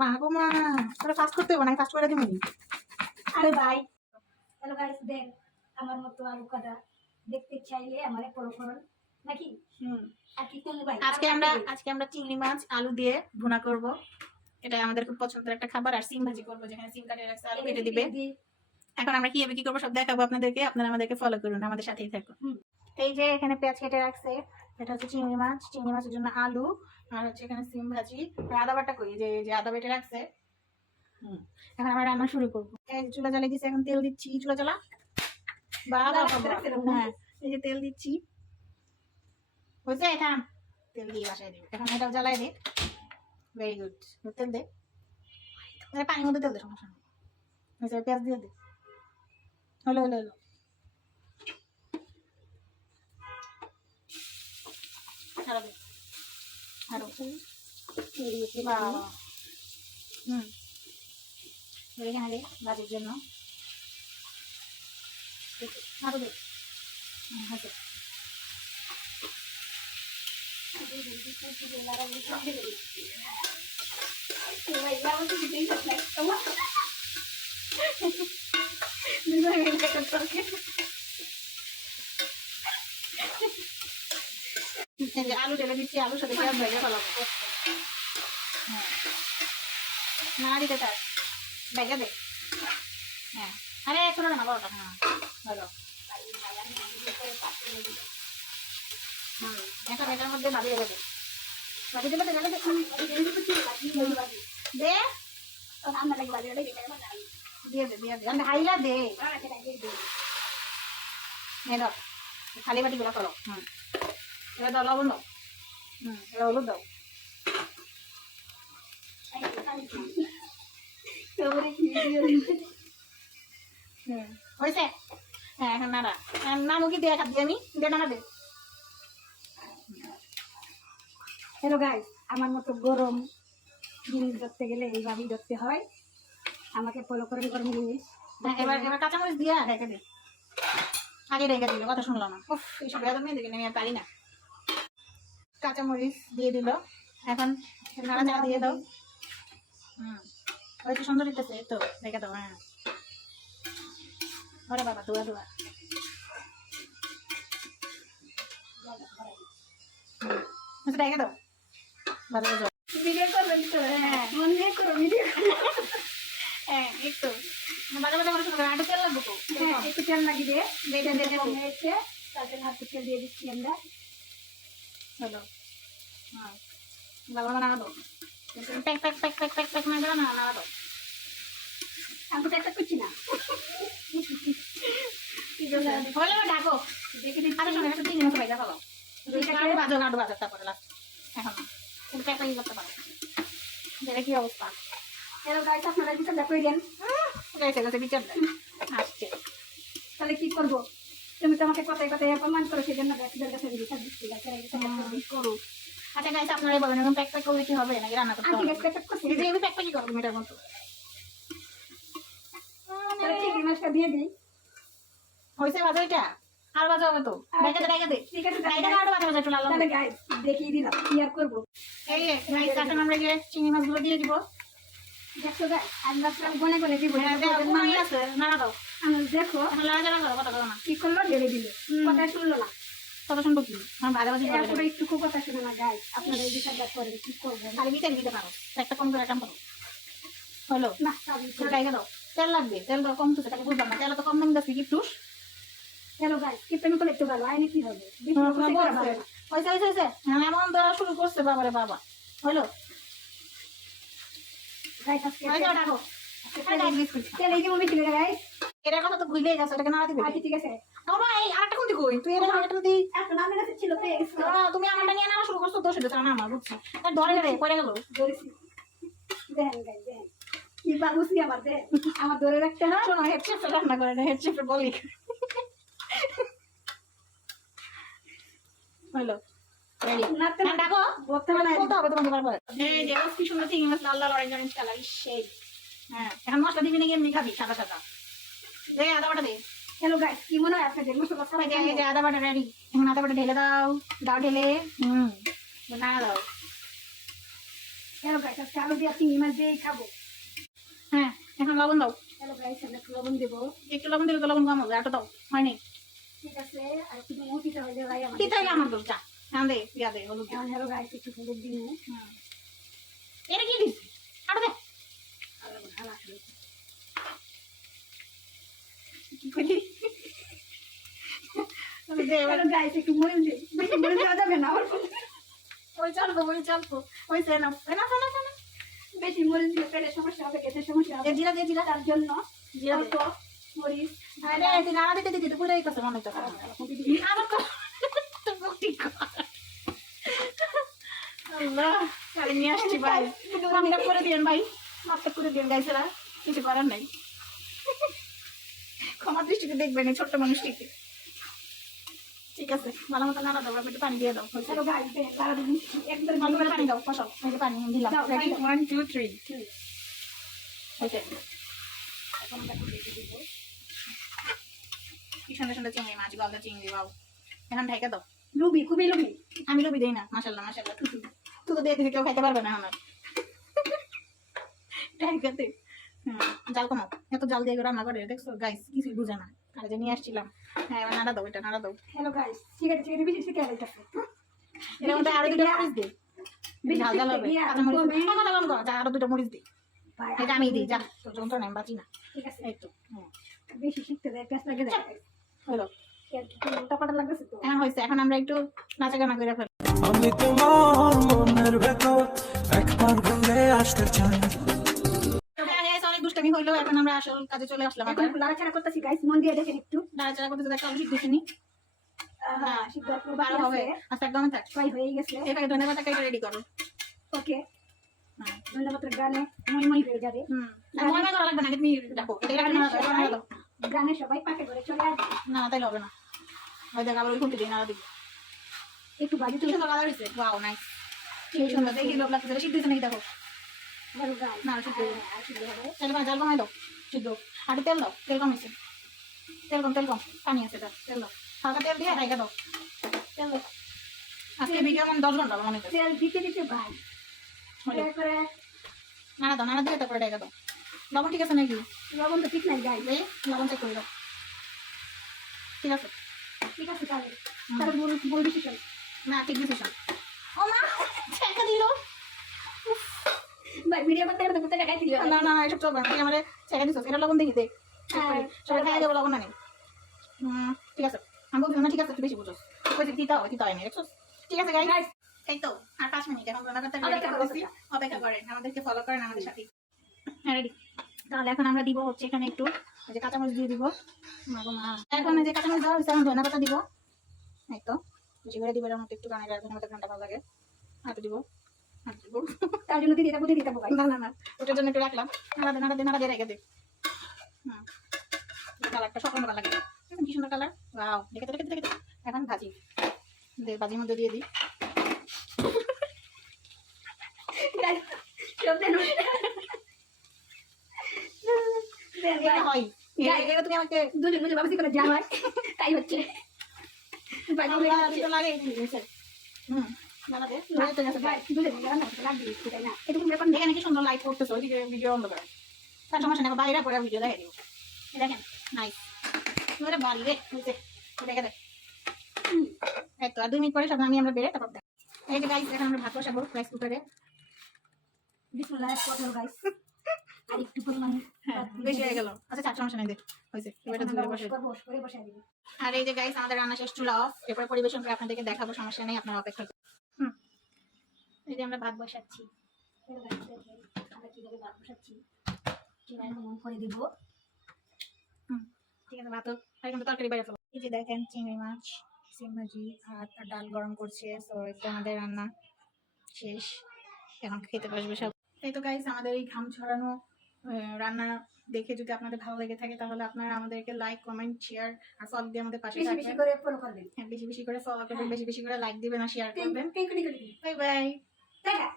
মা গো মা, তোরা ফাস্ট করতে হবে না, ফাস্ট করে দিবি। আরে ভাই, হ্যালো গাইস, দেখ আমার মতো আলু কাটা দেখতে চাইলে আমারে ফলো করুন নাকি? আর কি করবো ভাই? আজকে আমরা চিংড়ি মাছ আলু দিয়ে ভুনা করব। এটা আমাদের খুব পছন্দের একটা খাবার। আর সিম ভাজি করবো, যেখানে সিম কাটে রাখছে, আলু কেটে দিবে। এখন আমরা কিভাবে কি করবো সব দেখাবো আপনাদেরকে। আপনারা আমাদেরকে ফলো করুন, আমাদের সাথেই থাকুন। এই যে এখানে পেঁয়াজ কেটে রাখছে, এটা হচ্ছে চিংড়ি মাছ, চিংড়ি মাছের জন্য আলু, আর হচ্ছে এখানে সিম ভাজি, আদা বাটা করি যে আদা বেটে রাখছে। এখন আমরা রান্না শুরু করবো। এই যে চুলা জ্বালিয়ে দিচ্ছি, এখন তেল দিচ্ছি। চুলা জ্বালা, বাবা হ্যাঁ, এই যে তেল দিচ্ছি। বুঝছে, থাম, তেল দিয়ে বাসায় দিবি। এখন এটাও জ্বালাই দে। ভেরি গুড, তেল দে, পানির মধ্যে তেল দে, সমস্যা নেই। পেঁয়াজ দিয়ে দে। হলো হলো হলো, আরো দে, আরো। এখানে দে ভাজির জন্য, আরো দে। হচ্ছে আলু ঢেলে দিচ্ছি, আলুর সাথে পেঁয়াজ ভেজে ফেলাবো। হ্যাঁ, না দিতে চাই, ভেজে দে। হ্যাঁ, আরে ছোট না বড়টা। হ্যাঁ ভালো। এখন এটার মধ্যে ভাবিয়ে দেবে, ভাবি দিলে তো গেলে দে। দিয়ে দে, দিয়ে দে, হাইলা দে। খালি বাটি গুলো করো। এবার দাও লবণ দাও। এবার হলুদ দাও। হয়েছে। হ্যাঁ, এখন নাড়া। নামু কি দিয়ে খাচ্ছি আমি, দে নাড়া দে। হ্যালো গাইস, আমার মতো গরম জিনিস ধরতে গেলে এইভাবেই ধরতে হয়। আমাকে ফলো করেন গরম জিনিস। এবার কাঁচামরিচ দিয়ে রেখে দে। আগে রেখে দিল, কথা শুনলো না। উফ, এইসব বেদম মেয়ে দেখে আমি আর পারি না। কাঁচামরিচ দিয়ে দিল, এখন নাড়াচাড়া দিয়ে দাও। ওই তো সুন্দর দিতেছে, তো রেখে দাও। হ্যাঁ, ওরে বাবা, ধোয়া ধোয়া। রেখে দাও, বাজারে যাও। ভিডিও করবেন তো? হ্যাঁ, মন দিয়ে করো ভিডিও। হ্যাঁ, একটু বাজা বাজা করে শুরু করে। আটু তেল লাগবে তো। হ্যাঁ, একটু তেল লাগিয়ে দিয়ে তারপরে হাতে তেল দিয়ে দিচ্ছি আমরা। হলো, হ্যাঁ, ভালো নাড়া দাও। Pack pack pack pack pack pack না নাড়া দাও। আমি তো একটা করছি না। হলে ডাকো, দেখে দিন। আরে শোনো, একটা চিংড়ি মাছ ভাজা ফেলো। আরো বাজো, আরো বাজো, তারপরে লাস্ট। এখন তুমি প্যাক প্যাকিং করতে পারো। দেখে কি অবস্থা। হ্যালো গাইস, আপনারা বিচারটা করে দেন। গেছে গেছে, বিচার দেন আসছে। তাহলে কি করবো? তুমি তো আমাকে কথায় কথায় অপমান করো, সেই জন্য গাছের কাছে বিচার দিচ্ছি। করো। আচ্ছা গাইস, আপনারাই বলেন, এখন প্যাক প্যাক করলে কি হবে নাকি রান্না করতে হবে? আমি প্যাক প্যাকই করবো এটার মতো। চিংড়ি মাছটা দিয়ে দিই। হয়েছে ভাজা, এটা আর ভাজা হবে তো। রেখে দে, রেখে দে। ঠিক আছে, আরো ভাজা ভাজা একটু লাল লাল। তাহলে গাইস দেখিয়ে দিলাম কি আর করবো। এই গাইস, এখন আমরা যে চিংড়ি মাছগুলো দিয়ে দিব। দেখছো গাইস, আজ মাছটা গনে গনে দিব। আছে নাড়া দাও। দেখো লাড়াচাড়া করো, কথা বলো না। কি করলো, ঢেলে দিল। কথা শুনলো না। কথা শুনবো কি? আমার ভাজা ভাজি এরপরে একটু কথা শুনে না গাইস, আপনারা এই বিচারটা করেন, কি করবেন? খালি বিচার দিতে পারো, একটা কম করে কাম করো। হলো না, গাইগে দাও। তেল লাগবে, তেল দাও কম তো, সেটাকে বুঝলাম না। তেল তো কম দাম দিচ্ছি কি টুস। হ্যালো গাইস, কিপেমি করলে একটু ভালো আইনি কি হবে? হয়েছে হয়েছে হয়েছে। হ্যাঁ, এমন দেওয়া শুরু করছে, বাবারে বাবা। হলো গাইস, আজকে ডাকো। তেল এই যে মুভি ছিল গাইস। এটার কথা তো ভুলেই গেছো, এটাকে নাড়া দিবে। আচ্ছা ঠিক আছে। বাবা, এই আরেকটা কোনটি কই? তুই এটা আরেকটা দি। এখন আমার কাছে ছিল পেয়ে গেছি। তুমি আমারটা নিয়ে নাড়া শুরু করছো, দোষ হইতেছে না আমার, বুঝছি। তার ধরে রে পড়ে গেল। ধরেছি। দেখেন গাইস, দেখেন কি বাবুসি আমার, দেখেন আমার ধরে রাখতে হয়। শোনো, হেড শেফ রান্না করে না, হেড শেফ বলি। হলো রেডি। ডাকো, বলতে হবে না, বলতে হবে তোমাকে বারবার। এই যে কি সুন্দর চিংড়ি মাছ লাল লাল অরেঞ্জ কালার, সেই। হ্যাঁ, এখন মশলা দিবি নাকি এমনি খাবি সাদা সাদা? দে আদা বাটা দে। হ্যালো গাইস, কি মনে হয় আপনাদের মশলা সবাই এই যে আদা বাটা রেডি। এখন আদা বাটা ঢেলে দাও, দাও ঢেলে। নাড়া দাও। হ্যালো গাইস, গাইস আজকে আলু দিয়ে চিংড়ি মাছ দিয়েই খাবো। হ্যাঁ এখন লবণ দাও, হ্যালো গাইস, আমরা একটু লবণ দেবো। একটু লবণ দিলে তো লবণ কম হবে, আটা দাও হয়নি ঠিক আছে, আর একটু মুটিটা হইলে ভাই আমার কি তাইলে আমার দোষ যা হ্যাঁ দে ইয়া দে হলুদ দে। এখন হ্যালো গাইস একটু হলুদ দিন। হুম। এটা কি দিস আটা দে কি করি আমি দে এবার হ্যালো গাইস একটু মরিচ দিন, বেশি মরিচ দেওয়া যাবে না আমার ওই চলবো ওই সে না না না না বেশি মরিচ দিলে পেটের সমস্যা হবে, গ্যাসের সমস্যা হবে। জিরা দে জিরা তার জন্য জিরা দে অল্প মরিচ আরে তুই নাড়া দিতে দিতে পুরো এই কথা মনে হচ্ছে আমার তো তো ঠিক আল্লাহ তাহলে নিয়ে আসছি ভাই মামটা করে দিন ভাই মাপটা করে দিন গাইছেরা কিছু করার নাই ক্ষমার দৃষ্টিতে দেখবেন এই ছোট্ট মানুষটিকে ঠিক আছে ভালো মতো নাড়া দাও একটু পানি দিয়ে দাও হ্যালো গাইস তারা দিন একদম ভালো করে পানি দাও ফসল এই যে পানি দিলাম দাও, রেডি পানি 1 2 3 ওকে এখন আমরা একটু দিয়ে দিব। কি সুন্দর সুন্দর চিংড়ি মাছ গলদা চিংড়ি বাবু এখন ঢাকা দাও লুবি খুবই লুবি। আমি লোভি দেই না মাশাআল্লাহ মাশাআল্লাহ তুই তো দিয়ে দিবি কেউ খাইতে পারবে না আমার ঢাকাতে জাল কমাও এত জাল দিয়ে রান্না করে দেখছো গাইস কিছুই বুঝে না আর যে নিয়ে আসছিলাম হ্যাঁ এবার নাড়া দাও এটা নাড়া দাও হ্যালো গাইস ঠিক আছে বেশি ঠিক আছে এর মধ্যে আরো দুটো মরিচ দে ঝাল ঝাল হবে কাঁচা মরিচ কথা বললাম তো যা আরো দুটো মরিচ দে এটা আমি দিই যা তো যন্ত্রণা আমি বাঁচি না ঠিক আছে এই তো বেশি শিখতে দেয় পেঁচ লাগে যায় হলো টাপাটা লাগতেছে তো। এখন হয়েছে এখন আমরা একটু নাচা গানা করে ফেলি আমি তোমার মনের ভেতর একবার ঘুরে আসতে চাই। অনেক দুষ্টামি হইলো এখন আমরা আসল কাজে চলে আসলাম এখন একটু নাড়াচাড়া করতেছি গাইস, মন দিয়ে দেখেন একটু। নাড়াচাড়া করতে তো একটা অবশ্যই দেখিনি হ্যাঁ সিদ্ধ পুরো ভালো বাকি হবে আছে, আচ্ছা একদম থাক ফ্রাই হয়ে গেছে। এটাকে ধন্যবাদ একটা রেডি করো ওকে হ্যাঁ ধন্যবাদ। গানে মই মই হয়ে যাবে। মনে করা লাগবে না তুমি দেখো এটা নাড়া দাও গানে সবাই পাকে করে চলে আসবে। না তাইলে হবে না ওই দেখ আবার ওই খুঁটি দিই নাড়া দিই একটু ভাজি কি তুলে সুন্দর কালার হয়েছে ওয়াও নাইস কি সুন্দর দেখি লোক লাগছে সিদ্ধ হয়েছে নাকি দেখো ভালো গাই না সিদ্ধ আর সিদ্ধ হবে। তাহলে জাল কমাই দাও সিদ্ধ আর তেল দাও তেল কম হয়েছে তেল কম পানি আছে তেল দাও হালকা তেল দিয়ে ঢাকা দাও তেল দাও আজকে ভিডিও মানে 10 ঘন্টা মনে করছে তেল দিতে দিতে ভাই করে নাড়া দিয়ে তারপরে ঢাকা দাও লবণ ঠিক আছে নাকি লবণ তো ঠিক নাই গাই। এই লবণ চেক করে দাও ঠিক আছে ঠিক আছে তাহলে তাহলে বল ডিসিশন। না ঠিক ডিসিশন ও মা ছেঁকা দিল ভাই ভিডিও করতে করতে করতে গাই দিল। না না এসব চলবে না তুই আমারে ছেঁকা দিছিস এটা লবণ দেখি দে সবাই খাই দেবো লবণ না নেই ঠিক আছে আমি বলছি না ঠিক আছে তুই বেশি বুঝোস ওই যে তিতা হয় না দেখছোস ঠিক আছে গাইস এই তো আর 5 মিনিট এখন রান্না করতে অপেক্ষা করেন আমাদেরকে ফলো করেন আমাদের সাথে হ্যাঁ রেডি তাহলে এখন আমরা দিব হচ্ছে এখানে একটু এই যে কাঁচামরিচ দিয়ে দিব এখন এই যে কাঁচামরিচ দেওয়া হয়েছে এখন ধনে পাতা দিব এই তো বেশি করে দিব এর মধ্যে একটু কানে ধনে পাতা ঘন্টা ভালো লাগে হাতে দিব তার জন্য দিদি এটা বুঝে দিতে ভাই। না না না ওটার জন্য একটু রাখলাম নাড়া দিয়ে রেখে দে কালারটা সব রকম লাগে কি সুন্দর কালার ওয়াও দেখে এখন ভাজি দে ভাজির মধ্যে দিয়ে দিই এটা হয় এটা তুমি আমাকে দুজন বুঝে ভাবছি করে যা হয় তাই হচ্ছে। দুটো লাগে নাড়া দে নাড়া তো গেছে দুজন রান্না করতে লাগবে একটু, তাই না? এরকম ব্যাপার এখানে কি সুন্দর লাইট করতেছে ওইদিকে ভিডিও অন্ধ করে তার সমস্যা নেই বাইরে পরে ভিডিও দেখে দিব দেখেন নাইস এবারে ভালো রে বুঝতে দেখে দেখ এই তো আর 2 মিনিট পরে সব আমি আমরা বেড়ে তারপর দেখ এই যে গাইস এখন আমরা ভাত বসাবো রাইস কুকারে বিসমিল্লাহ করো গাইস। আর একটু পরিমাণ বেশি হয়ে গেল আচ্ছা চার সমস্যা নেই দেখ হয়েছে এবারে ধুয়ে বসে করে বসে দিবি। আর এই যে গাইস আমাদের রান্না শেষ চুলা অফ এরপর পরিবেশন করে আপনাদেরকে দেখাবো সমস্যা নেই আপনারা অপেক্ষা করুন এই যে আমরা ভাত বসাচ্ছি আমরা কিভাবে ভাত বসাচ্ছি চুলা এখন অন করে দিব। ঠিক আছে ভাত এখন তরকারি বাইরে ফেলো এই যে দেখেন চিংড়ি মাছ সিম ভাজি আর ডাল গরম করছে তো এটা আমাদের রান্না শেষ এখন খেতে বসবে সব এই তো গাইস আমাদের এই ঘাম ছড়ানো রান্না দেখে যদি আপনাদের ভালো লেগে থাকে তাহলে আপনারা আমাদেরকে লাইক কমেন্ট শেয়ার আর ফলো দিয়ে আমাদের পাশে বেশি বেশি থাকবেন করে ফলো করবেন। হ্যাঁ বেশি বেশি করে ফলো করবেন বেশি বেশি করে লাইক দিবেন আর শেয়ার করবেন Tinku Tinku bye bye tata.